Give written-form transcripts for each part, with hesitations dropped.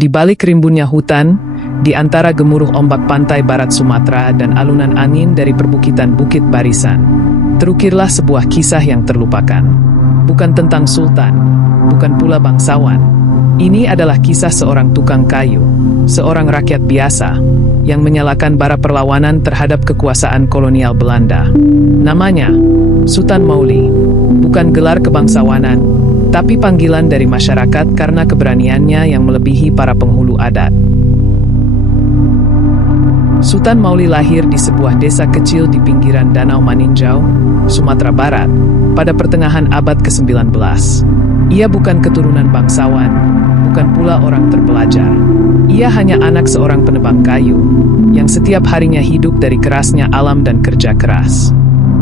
Di balik rimbunnya hutan, di antara gemuruh ombak pantai barat Sumatera dan alunan angin dari perbukitan Bukit Barisan, terukirlah sebuah kisah yang terlupakan. Bukan tentang sultan, bukan pula bangsawan. Ini adalah kisah seorang tukang kayu, seorang rakyat biasa, yang menyalakan bara perlawanan terhadap kekuasaan kolonial Belanda. Namanya, Sutan Mauli, bukan gelar kebangsawanan, tapi panggilan dari masyarakat karena keberaniannya yang melebihi para penghulu adat. Sutan Mauli lahir di sebuah desa kecil di pinggiran Danau Maninjau, Sumatera Barat, pada pertengahan abad ke-19. Ia bukan keturunan bangsawan, bukan pula orang terpelajar. Ia hanya anak seorang penebang kayu, yang setiap harinya hidup dari kerasnya alam dan kerja keras.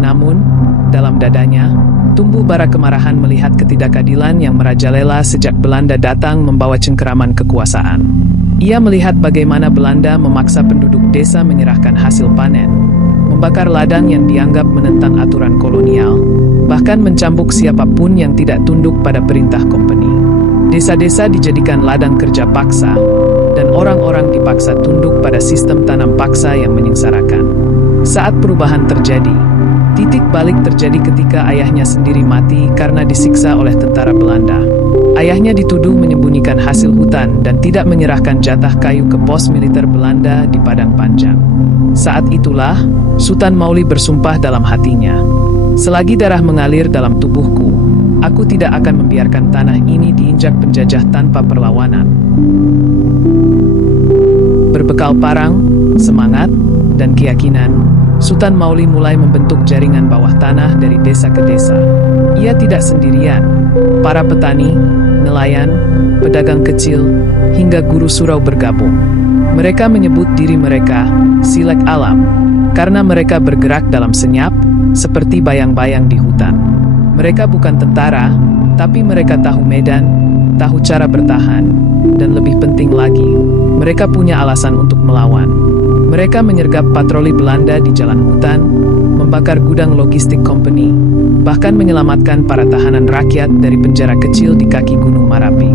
Namun, dalam dadanya, tumbuh bara kemarahan melihat ketidakadilan yang merajalela sejak Belanda datang membawa cengkeraman kekuasaan. Ia melihat bagaimana Belanda memaksa penduduk desa menyerahkan hasil panen, membakar ladang yang dianggap menentang aturan kolonial, bahkan mencambuk siapapun yang tidak tunduk pada perintah kompeni. Desa-desa dijadikan ladang kerja paksa, dan orang-orang dipaksa tunduk pada sistem tanam paksa yang menyengsarakan. Saat perubahan terjadi, titik balik terjadi ketika ayahnya sendiri mati karena disiksa oleh tentara Belanda. Ayahnya dituduh menyembunyikan hasil hutan dan tidak menyerahkan jatah kayu ke pos militer Belanda di Padang Panjang. Saat itulah, Sutan Mauli bersumpah dalam hatinya, "Selagi darah mengalir dalam tubuhku, aku tidak akan membiarkan tanah ini diinjak penjajah tanpa perlawanan." Berbekal parang, semangat, dan keyakinan, Sutan Mauli mulai membentuk jaringan bawah tanah dari desa ke desa. Ia tidak sendirian. Para petani, nelayan, pedagang kecil, hingga guru surau bergabung. Mereka menyebut diri mereka Silek Alam, karena mereka bergerak dalam senyap, seperti bayang-bayang di hutan. Mereka bukan tentara, tapi mereka tahu medan, tahu cara bertahan, dan lebih penting lagi, mereka punya alasan untuk melawan. Mereka menyergap patroli Belanda di jalan hutan, membakar gudang logistik company, bahkan menyelamatkan para tahanan rakyat dari penjara kecil di kaki Gunung Marapi.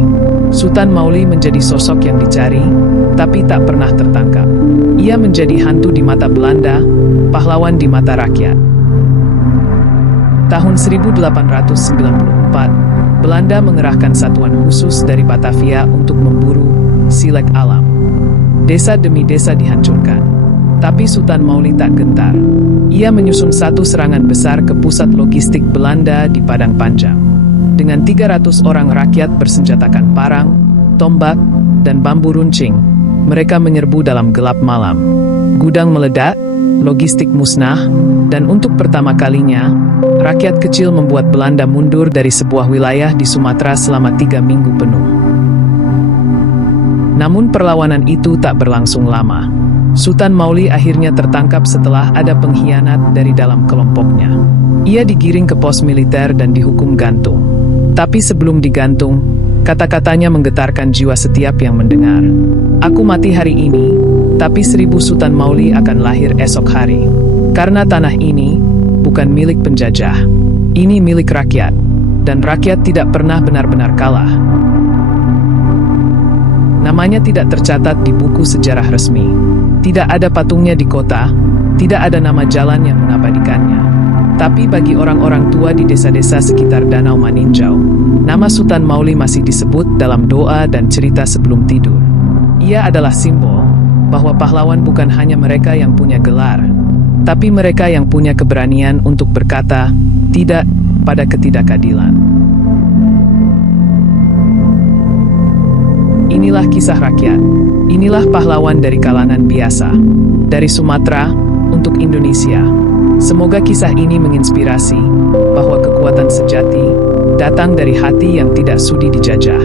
Sutan Mauli menjadi sosok yang dicari, tapi tak pernah tertangkap. Ia menjadi hantu di mata Belanda, pahlawan di mata rakyat. Tahun 1894, Belanda mengerahkan satuan khusus dari Batavia untuk memburu Silek Alam. Desa demi desa dihancurkan. Tapi Sutan Mauli tak gentar. Ia menyusun satu serangan besar ke pusat logistik Belanda di Padang Panjang. Dengan 300 orang rakyat bersenjatakan parang, tombak, dan bambu runcing, mereka menyerbu dalam gelap malam. Gudang meledak, logistik musnah, dan untuk pertama kalinya, rakyat kecil membuat Belanda mundur dari sebuah wilayah di Sumatera selama 3 minggu penuh. Namun perlawanan itu tak berlangsung lama. Sutan Mauli akhirnya tertangkap setelah ada pengkhianat dari dalam kelompoknya. Ia digiring ke pos militer dan dihukum gantung. Tapi sebelum digantung, kata-katanya menggetarkan jiwa setiap yang mendengar. "Aku mati hari ini, tapi 1000 Sutan Mauli akan lahir esok hari. Karena tanah ini bukan milik penjajah. Ini milik rakyat, dan rakyat tidak pernah benar-benar kalah." Namanya tidak tercatat di buku sejarah resmi. Tidak ada patungnya di kota, tidak ada nama jalan yang mengabadikannya. Tapi bagi orang-orang tua di desa-desa sekitar Danau Maninjau, nama Sutan Mauli masih disebut dalam doa dan cerita sebelum tidur. Ia adalah simbol bahwa pahlawan bukan hanya mereka yang punya gelar, tapi mereka yang punya keberanian untuk berkata tidak pada ketidakadilan. Inilah kisah rakyat. Inilah pahlawan dari kalangan biasa. Dari Sumatera untuk Indonesia. Semoga kisah ini menginspirasi bahwa kekuatan sejati datang dari hati yang tidak sudi dijajah.